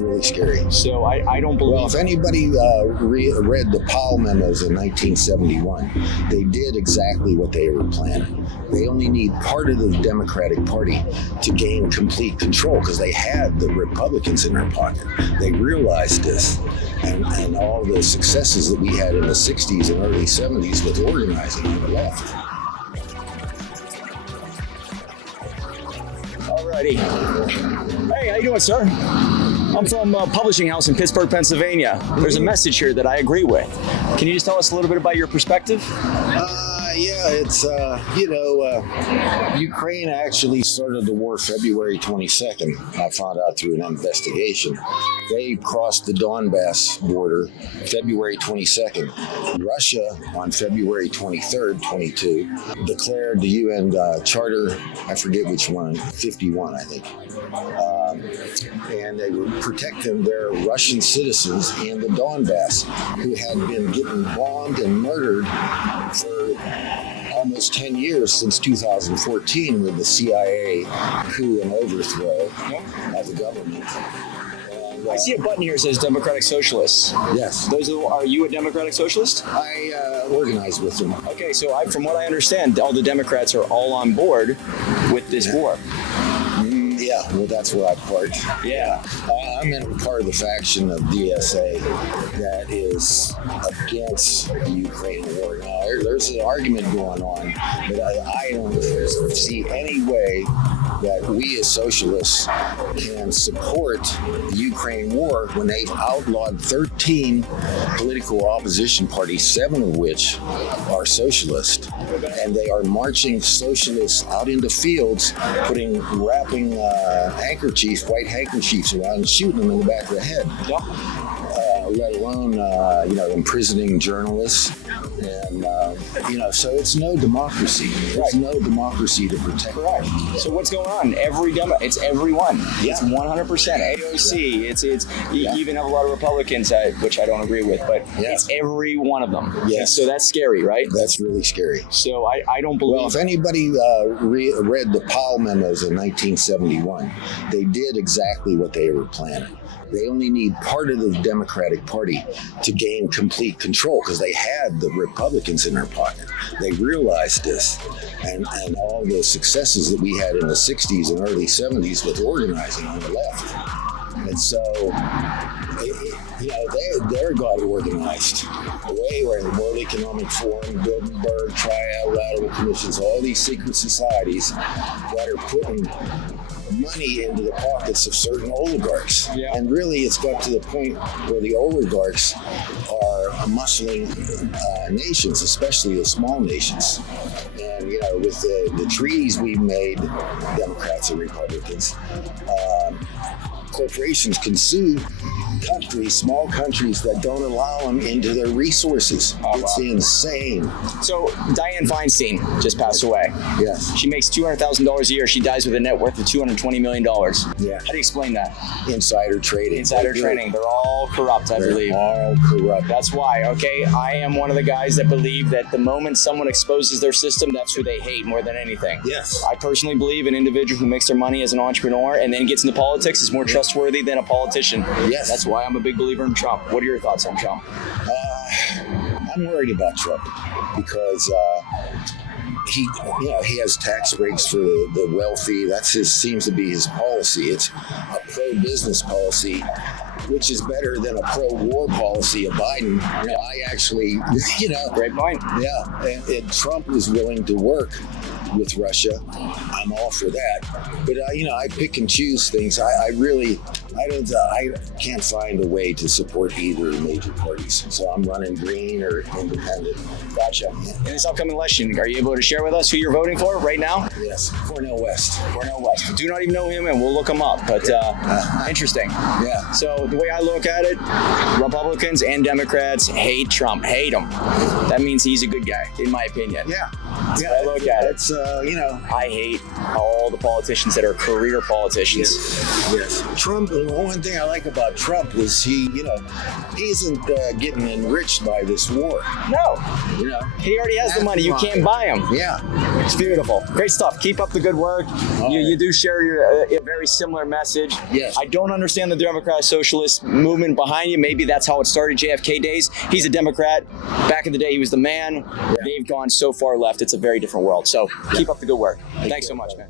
Really scary. So I don't believe. Well, if anybody read the Powell memos in 1971, they did exactly what they were planning. They only need part of the Democratic Party to gain complete control because they had the Republicans in their pocket. They realized this, and all the successes that we had in the 60s and early 70s with organizing on the left. Alrighty. Hey, how you doing, sir? I'm from a publishing house in Pittsburgh, Pennsylvania. There's a message here that I agree with. Can you just tell us a little bit about your perspective? Yeah, it's, Ukraine actually started the war February 22nd. I found out through an investigation. They crossed the Donbass border February 22nd. Russia, on February 23rd, 22, declared the UN Charter, I forget which one, 51, I think. And they were protecting their Russian citizens in the Donbass who had been getting bombed and murdered for almost 10 years since 2014 with the CIA coup and overthrow of the government. And, I see a button here that says Democratic Socialists. Yes. Are you a Democratic Socialist? I organize with them. Okay, so from what I understand, all the Democrats are all on board with this war. Yeah, well, that's where I part. Yeah. I'm in part of the faction of DSA that is against the Ukraine war. Now, there's an argument going on, but I don't see any way that we as socialists can support the Ukraine war when they've outlawed 13 political opposition parties, 7 of which are socialist, and they are marching socialists out into fields, wrapping white handkerchiefs around and shooting them in the back of the head. Yep. Let alone, imprisoning journalists. And, so it's no democracy. There's no democracy to protect. Correct. So what's going on? It's everyone. Yeah. It's 100%. AOC. You even have a lot of Republicans, which I don't agree with, but it's every one of them. Yes. So that's scary, right? That's really scary. So I don't believe. Well, if anybody read the Powell memos in 1971, they did exactly what they were planning. They only need part of the Democratic Party to gain complete control because they had the Republicans in their pocket. They realized this, and all the successes that we had in the 60s and early 70s with organizing on the left. And so, they're got organized. We're in the World Economic Forum, Bilderberg, Trilateral Commissions, all these secret societies that are putting money into the pockets of certain oligarchs. Yeah. And really, it's got to the point where the oligarchs are muscling nations, especially the small nations. And, with the treaties we've made, Democrats and Republicans, corporations can sue small countries that don't allow them into their resources. It's insane. So Dianne Feinstein just passed away. Yes. She makes $200,000 a year. She dies with a net worth of $220 million. Yeah. How do you explain that? Insider trading. Insider trading. They're all corrupt, I believe. They're all corrupt. That's why, okay? I am one of the guys that believe that the moment someone exposes their system, that's who they hate more than anything. Yes. I personally believe an individual who makes their money as an entrepreneur and then gets into politics is more trustworthy than a politician. Yes. That's why I'm a big believer in Trump. What are your thoughts on Trump? I'm worried about Trump because he has tax breaks for the wealthy. Seems to be his policy. It's a pro-business policy, which is better than a pro-war policy of Biden. I actually, Great point. Yeah, and Trump is willing to work with Russia. I'm all for that. But I pick and choose things. I can't find a way to support either of the major parties. So I'm running green or independent. Gotcha. In this upcoming election, are you able to share with us who you're voting for right now? Yes, Cornel West. Cornel West. Do not even know him, and we'll look him up. But interesting. Yeah. So the way I look at it, Republicans and Democrats hate Trump. Hate him. That means he's a good guy, in my opinion. Yeah. That's how I look at it. It's I hate all the politicians that are career politicians. Yes. Trump, the one thing I like about Trump was he isn't getting enriched by this war. No. He already has That's the money. You fine. can't buy him. Yeah. It's beautiful. Great stuff. Keep up the good work. You do share a very similar message. Yes. I don't understand the Democrat Socialist movement behind you. Maybe that's how it started, JFK days. He's a Democrat. Back in the day, he was the man. Yeah. They've gone so far left. It's a very different world. So keep up the good work. Thanks so much, man.